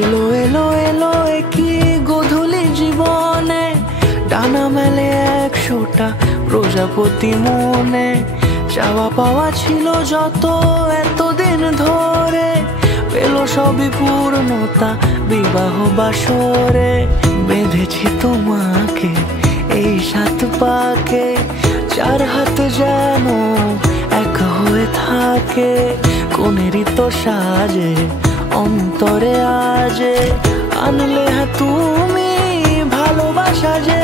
এলো এলো এলো কি গোধূলি জীবনে, ডানা মেলে 100টা প্রজাপতি মনে। চাওয়া পাওয়া ছিল যত এতদিন ধরে, পেল সবই পূর্ণতা বিবাহ বাসরে। বেঁধেছি তোমাকে এই 7 পাকে, 4 হাত যেন এক হয়ে থাকে। কোনেরই তো সাজে অন্তরে আজে, আনলে তুমি ভালোবাসা যে